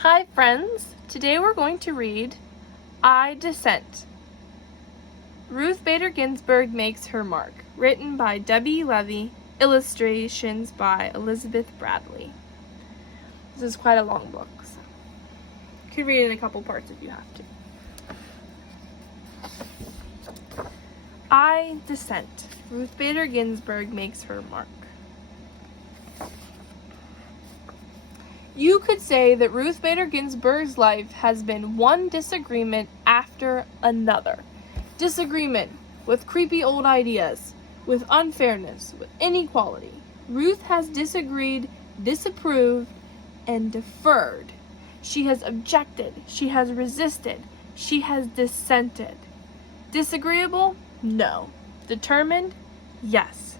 Hi friends, today we're going to read Dissent. Ruth Bader Ginsburg Makes Her Mark, written by Debbie Levy, illustrations by Elizabeth Bradley. This is quite a long book, so you could read it in a couple parts if you have to. Dissent. Ruth Bader Ginsburg Makes Her Mark. You could say that Ruth Bader Ginsburg's life has been one disagreement after another. Disagreement with creepy old ideas, with unfairness, with inequality. Ruth has disagreed, disapproved, and deferred. She has objected, she has resisted, she has dissented. Disagreeable? No. Determined? Yes.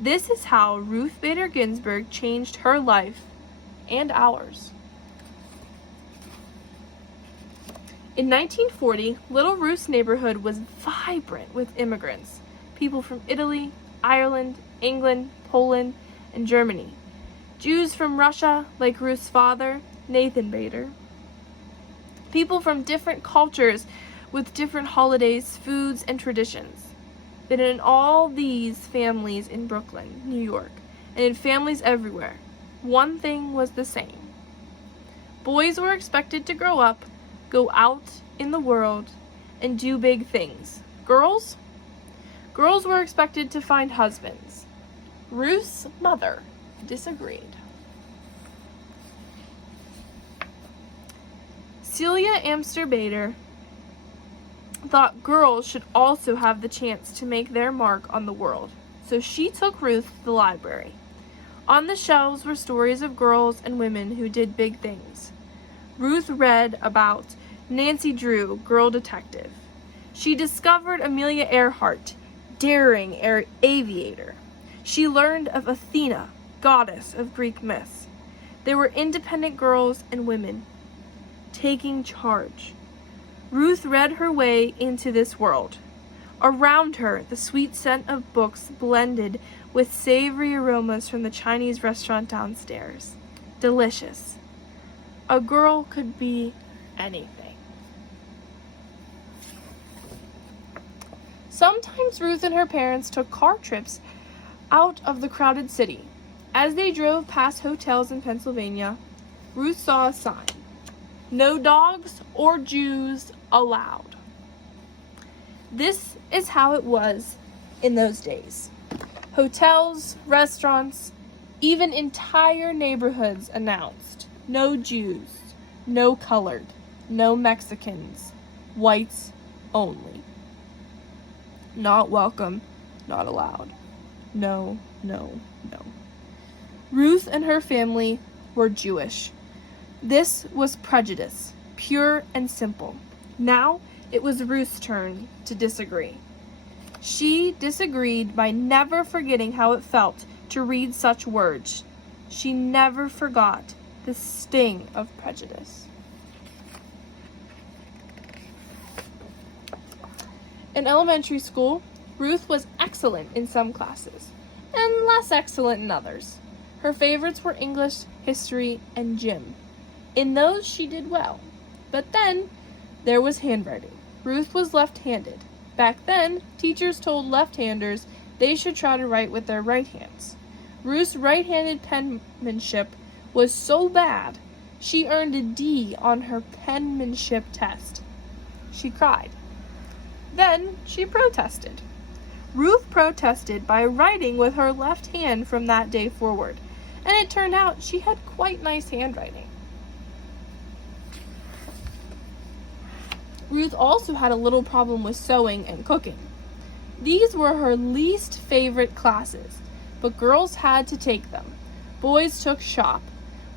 This is how Ruth Bader Ginsburg changed her life and ours. In 1940, Little Ruth's neighborhood was vibrant with immigrants, people from Italy, Ireland, England, Poland, and Germany. Jews from Russia, like Ruth's father, Nathan Bader. People from different cultures with different holidays, foods, and traditions. But in all these families in Brooklyn, New York, and in families everywhere, one thing was the same. Boys were expected to grow up, go out in the world, and do big things. Girls were expected to find husbands. Ruth's mother disagreed. Celia Amster Bader thought girls should also have the chance to make their mark on the world, so she took Ruth to the library. On the shelves were stories of girls and women who did big things. Ruth read about Nancy Drew, girl detective. She discovered Amelia Earhart, daring aviator. She learned of Athena, goddess of Greek myths. There were independent girls and women taking charge. Ruth read her way into this world. Around her, the sweet scent of books blended with savory aromas from the Chinese restaurant downstairs. Delicious. A girl could be anything. Sometimes Ruth and her parents took car trips out of the crowded city. As they drove past hotels in Pennsylvania, Ruth saw a sign. No dogs or Jews allowed. This is how it was in those days. Hotels, restaurants, even entire neighborhoods announced, no Jews, no colored, no Mexicans, whites only. Not welcome, not allowed. No, no, no. Ruth and her family were Jewish. This was prejudice, pure and simple. Now it was Ruth's turn to disagree. She disagreed by never forgetting how it felt to read such words. She never forgot the sting of prejudice. In elementary school, Ruth was excellent in some classes and less excellent in others. Her favorites were English, history, and gym. In those she did well. But then there was handwriting. Ruth was left-handed. Back then, teachers told left-handers they should try to write with their right hands. Ruth's right-handed penmanship was so bad, she earned a D on her penmanship test. She cried. Then she protested. Ruth protested by writing with her left hand from that day forward, and it turned out she had quite nice handwriting. Ruth also had a little problem with sewing and cooking. These were her least favorite classes, but girls had to take them. Boys took shop,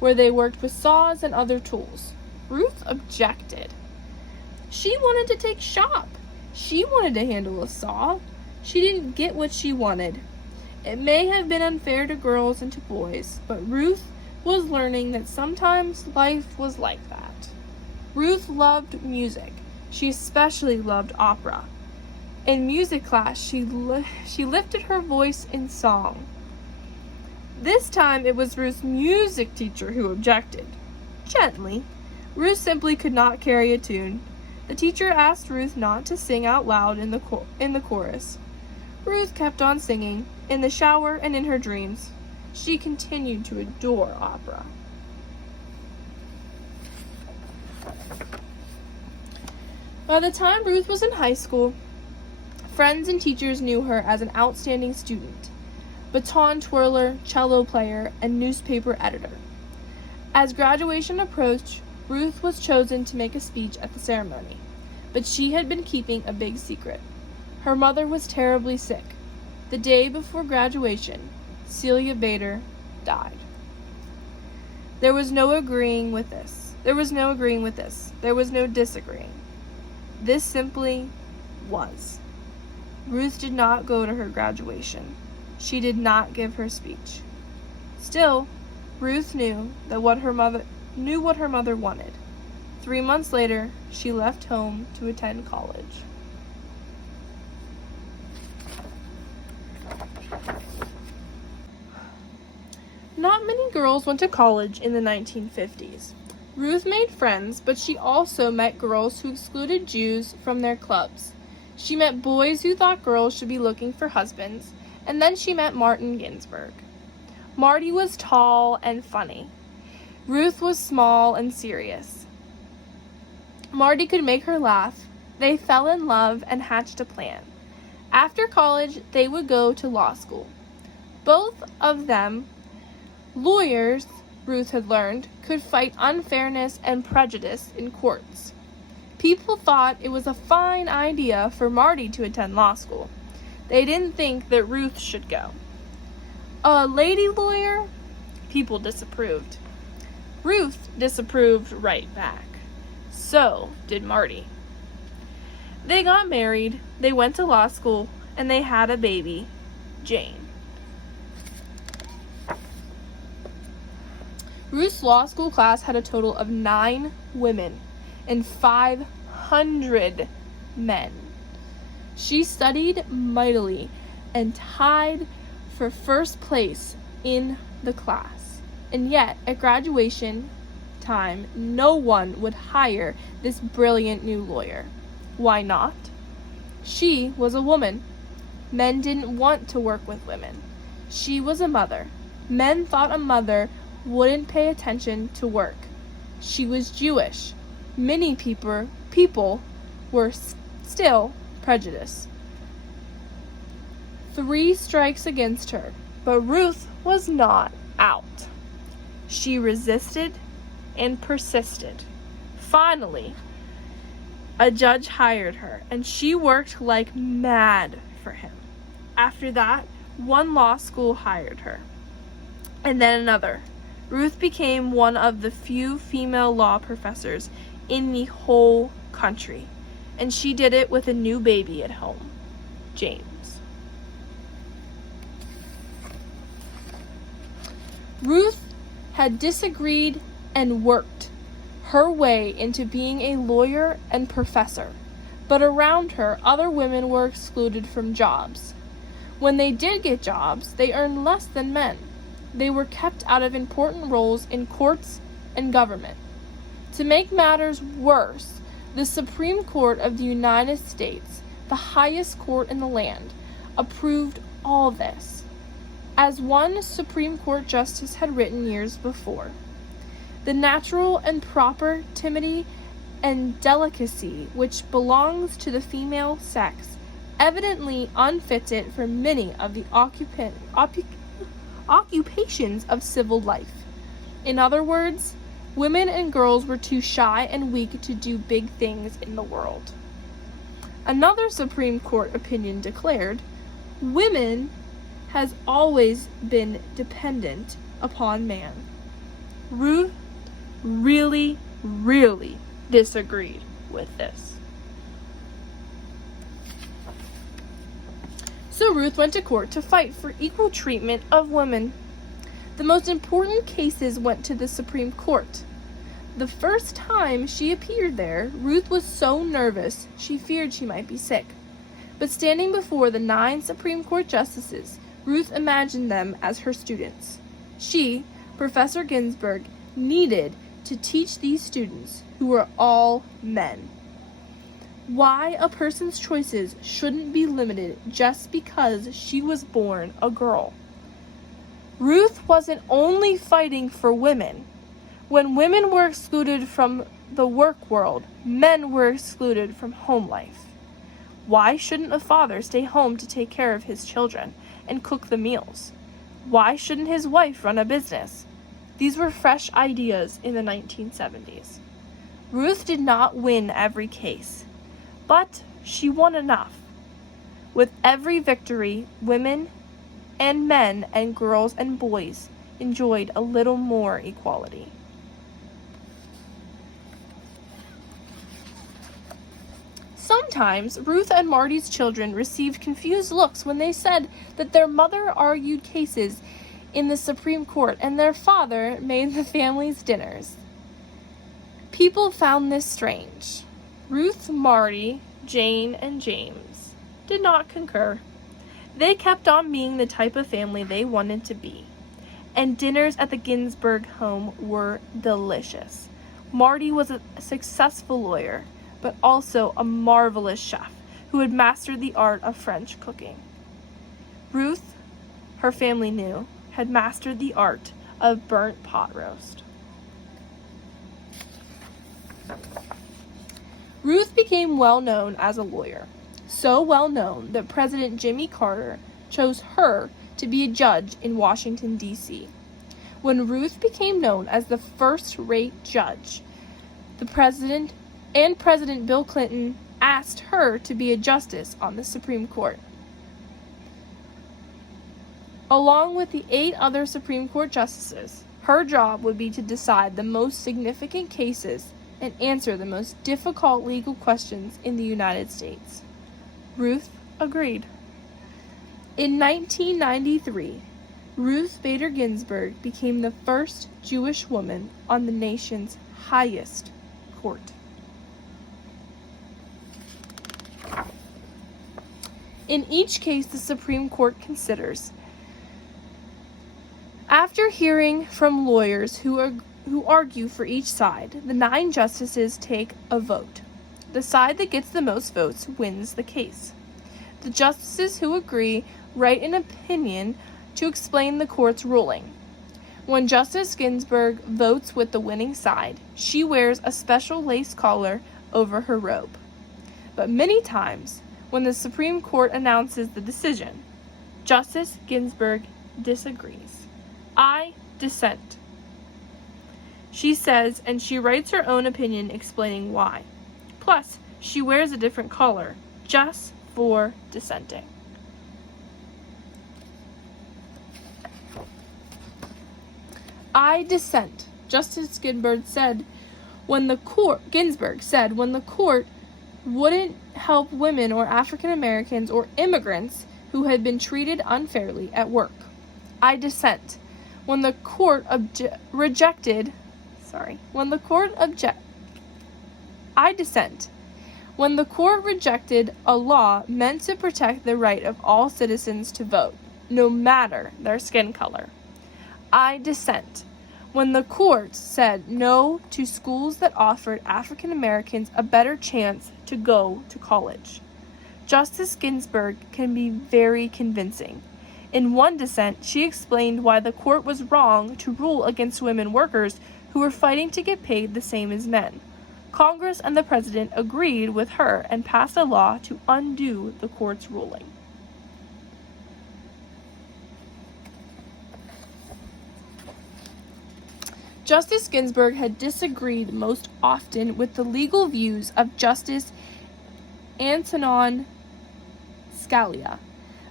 where they worked with saws and other tools. Ruth objected. She wanted to take shop. She wanted to handle a saw. She didn't get what she wanted. It may have been unfair to girls and to boys, but Ruth was learning that sometimes life was like that. Ruth loved music. She especially loved opera. In music class, she lifted her voice in song. This time it was Ruth's music teacher who objected. Gently, Ruth simply could not carry a tune. The teacher asked Ruth not to sing out loud in the chorus. Ruth kept on singing, in the shower and in her dreams. She continued to adore opera. By the time Ruth was in high school, friends and teachers knew her as an outstanding student, baton twirler, cello player, and newspaper editor. As graduation approached, Ruth was chosen to make a speech at the ceremony, but she had been keeping a big secret. Her mother was terribly sick. The day before graduation, Celia Bader died. There was no agreeing with this. There was no disagreeing. This simply was. Ruth did not go to her graduation. She did not give her speech. Still, Ruth knew what her mother wanted. 3 months later, she left home to attend college. Not many girls went to college in the 1950s. Ruth made friends, but she also met girls who excluded Jews from their clubs. She met boys who thought girls should be looking for husbands, and then she met Martin Ginsburg. Marty was tall and funny. Ruth was small and serious. Marty could make her laugh. They fell in love and hatched a plan. After college, they would go to law school. Both of them, lawyers, Ruth had learned, could fight unfairness and prejudice in courts. People thought it was a fine idea for Marty to attend law school. They didn't think that Ruth should go. A lady lawyer? People disapproved. Ruth disapproved right back. So did Marty. They got married, they went to law school, and they had a baby, Jane. Ruth's law school class had a total of 9 women and 500 men. She studied mightily and tied for first place in the class. And yet, at graduation time, no one would hire this brilliant new lawyer. Why not? She was a woman. Men didn't want to work with women. She was a mother. Men thought a mother wouldn't pay attention to work. She was Jewish. Many people were still prejudiced. 3 strikes against her, but Ruth was not out. She resisted and persisted. Finally, a judge hired her, and she worked like mad for him. After that, one law school hired her, and then another. Ruth became one of the few female law professors in the whole country, and she did it with a new baby at home, James. Ruth had disagreed and worked her way into being a lawyer and professor, but around her, other women were excluded from jobs. When they did get jobs, they earned less than men. They were kept out of important roles in courts and government. To make matters worse, the Supreme Court of the United States, the highest court in the land, approved all this. As one Supreme Court justice had written years before, the natural and proper timidity and delicacy which belongs to the female sex evidently unfits it for many of the occupations of civil life. In other words, women and girls were too shy and weak to do big things in the world. Another Supreme Court opinion declared, women has always been dependent upon man. Ruth really disagreed with this. So Ruth went to court to fight for equal treatment of women. The most important cases went to the Supreme Court. The first time she appeared there, Ruth was so nervous she feared she might be sick. But standing before the 9 Supreme Court justices, Ruth imagined them as her students. She, Professor Ginsburg, needed to teach these students, who were all men, why a person's choices shouldn't be limited just because she was born a girl. Ruth wasn't only fighting for women. When women were excluded from the work world, men were excluded from home life. Why shouldn't a father stay home to take care of his children and cook the meals? Why shouldn't his wife run a business? These were fresh ideas in the 1970s. Ruth did not win every case, but she won enough. With every victory, women and men and girls and boys enjoyed a little more equality. Sometimes Ruth and Marty's children received confused looks when they said that their mother argued cases in the Supreme Court and their father made the family's dinners. People found this strange. Ruth, Marty, Jane, and James did not concur. They kept on being the type of family they wanted to be, and dinners at the Ginsburg home were delicious. Marty was a successful lawyer, but also a marvelous chef who had mastered the art of French cooking. Ruth, her family knew, had mastered the art of burnt pot roast. Ruth became well known as a lawyer, so well known that President Jimmy Carter chose her to be a judge in Washington, D.C. When Ruth became known as the first-rate judge, President Bill Clinton asked her to be a justice on the Supreme Court. Along with the 8 other Supreme Court justices, her job would be to decide the most significant cases and answer the most difficult legal questions in the United States. Ruth agreed. In 1993, Ruth Bader Ginsburg became the first Jewish woman on the nation's highest court. In each case the Supreme Court considers, after hearing from lawyers who argue for each side, the 9 justices take a vote. The side that gets the most votes wins the case. The justices who agree write an opinion to explain the court's ruling. When Justice Ginsburg votes with the winning side, she wears a special lace collar over her robe. But many times, when the Supreme Court announces the decision, Justice Ginsburg disagrees. I dissent, she says, and she writes her own opinion explaining why. Plus, she wears a different collar, just for dissenting. I dissent, Justice Ginsburg said when the court wouldn't help women or African Americans or immigrants who had been treated unfairly at work. I dissent when the court rejected a law meant to protect the right of all citizens to vote, no matter their skin color. I dissent when the court said no to schools that offered African Americans a better chance to go to college. Justice Ginsburg can be very convincing. In one dissent, she explained why the court was wrong to rule against women workers who were fighting to get paid the same as men. Congress and the president agreed with her and passed a law to undo the court's ruling. Justice Ginsburg had disagreed most often with the legal views of Justice Antonin Scalia,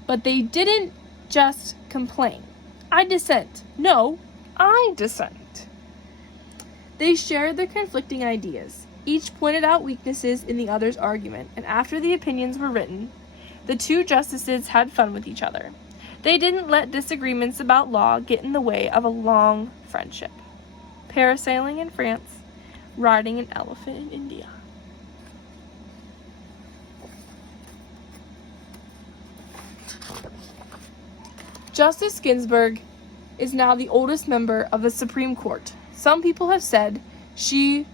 but they didn't just complain. I dissent. No, I dissent. They shared their conflicting ideas. Each pointed out weaknesses in the other's argument, and after the opinions were written, the 2 justices had fun with each other. They didn't let disagreements about law get in the way of a long friendship. Parasailing in France, riding an elephant in India. Justice Ginsburg is now the oldest member of the Supreme Court. Some people have said she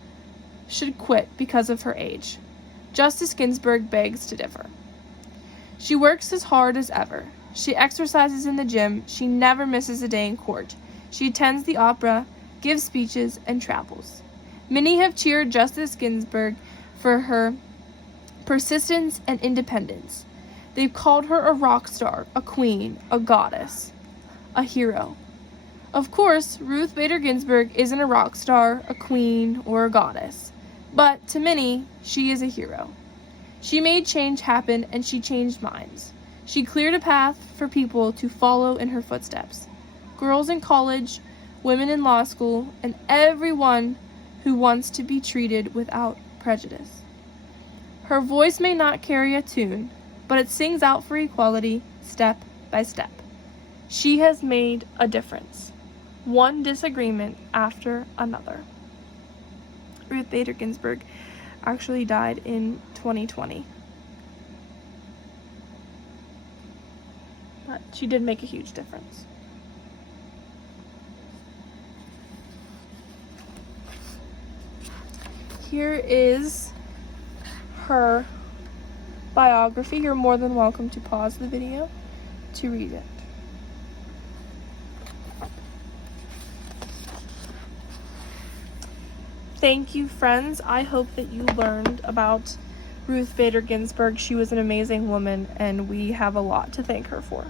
should quit because of her age. Justice Ginsburg begs to differ. She works as hard as ever. She exercises in the gym. She never misses a day in court. She attends the opera, gives speeches, and travels. Many have cheered Justice Ginsburg for her persistence and independence. They've called her a rock star, a queen, a goddess, a hero. Of course, Ruth Bader Ginsburg isn't a rock star, a queen, or a goddess, but to many, she is a hero. She made change happen, and she changed minds. She cleared a path for people to follow in her footsteps. Girls in college, women in law school, and everyone who wants to be treated without prejudice. Her voice may not carry a tune, but it sings out for equality step by step. She has made a difference, one disagreement after another. Ruth Bader Ginsburg actually died in 2020. But she did make a huge difference. Here is her biography. You're more than welcome to pause the video to read it. Thank you, friends. I hope that you learned about Ruth Bader Ginsburg. She was an amazing woman, and we have a lot to thank her for.